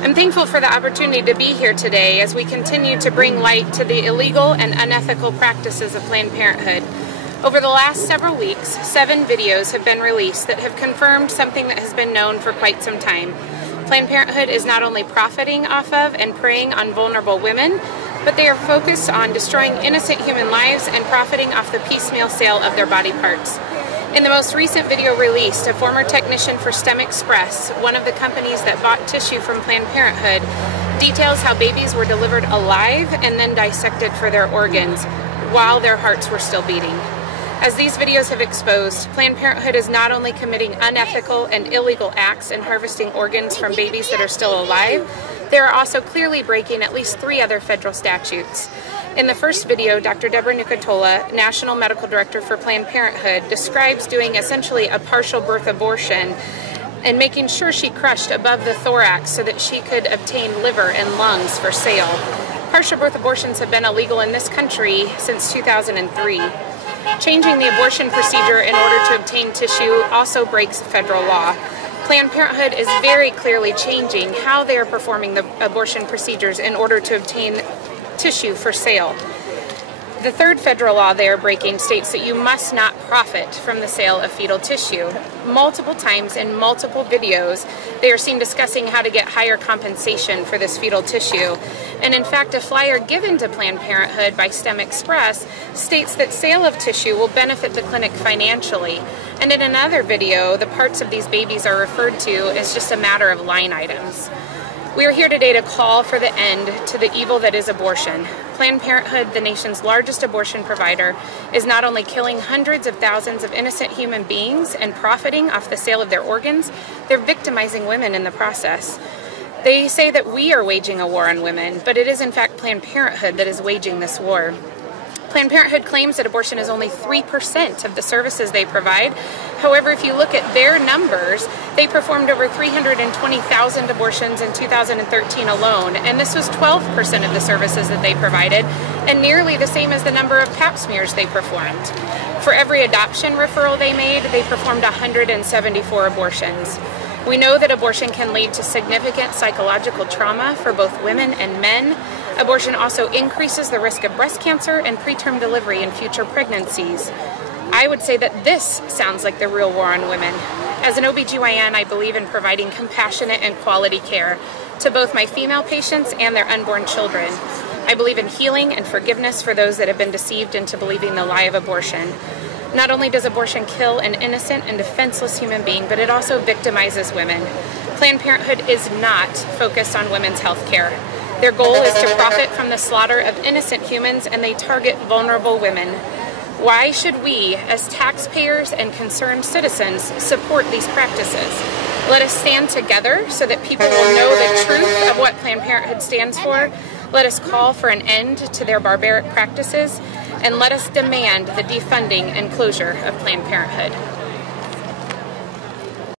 I'm thankful for the opportunity to be here today as we continue to bring light to the illegal and unethical practices of Planned Parenthood. Over the last several weeks, 7 videos have been released that have confirmed something that has been known for quite some time. Planned Parenthood is not only profiting off of and preying on vulnerable women, but they are focused on destroying innocent human lives and profiting off the piecemeal sale of their body parts. In the most recent video released, a former technician for STEM Express, one of the companies that bought tissue from Planned Parenthood, details how babies were delivered alive and then dissected for their organs while their hearts were still beating. As these videos have exposed, Planned Parenthood is not only committing unethical and illegal acts in harvesting organs from babies that are still alive, they are also clearly breaking at least 3 other federal statutes. In the first video, Dr. Deborah Nucatola, National Medical Director for Planned Parenthood, describes doing essentially a partial birth abortion and making sure she crushed above the thorax so that she could obtain liver and lungs for sale. Partial birth abortions have been illegal in this country since 2003. Changing the abortion procedure in order to obtain tissue also breaks federal law. Planned Parenthood is very clearly changing how they are performing the abortion procedures in order to obtain tissue for sale. The third federal law they are breaking states that you must not profit from the sale of fetal tissue. Multiple times in multiple videos, they are seen discussing how to get higher compensation for this fetal tissue. And in fact, a flyer given to Planned Parenthood by STEM Express states that sale of tissue will benefit the clinic financially. And in another video, the parts of these babies are referred to as just a matter of line items. We are here today to call for the end to the evil that is abortion. Planned Parenthood, the nation's largest abortion provider, is not only killing hundreds of thousands of innocent human beings and profiting off the sale of their organs, they're victimizing women in the process. They say that we are waging a war on women, but it is in fact Planned Parenthood that is waging this war. Planned Parenthood claims that abortion is only 3% of the services they provide. However, if you look at their numbers, they performed over 320,000 abortions in 2013 alone, and this was 12% of the services that they provided, and nearly the same as the number of pap smears they performed. For every adoption referral they made, they performed 174 abortions. We know that abortion can lead to significant psychological trauma for both women and men. Abortion also increases the risk of breast cancer and preterm delivery in future pregnancies. I would say that this sounds like the real war on women. As an OBGYN, I believe in providing compassionate and quality care to both my female patients and their unborn children. I believe in healing and forgiveness for those that have been deceived into believing the lie of abortion. Not only does abortion kill an innocent and defenseless human being, but it also victimizes women. Planned Parenthood is not focused on women's health care. Their goal is to profit from the slaughter of innocent humans, and they target vulnerable women. Why should we, as taxpayers and concerned citizens, support these practices? Let us stand together so that people will know the truth of what Planned Parenthood stands for. Let us call for an end to their barbaric practices, and let us demand the defunding and closure of Planned Parenthood.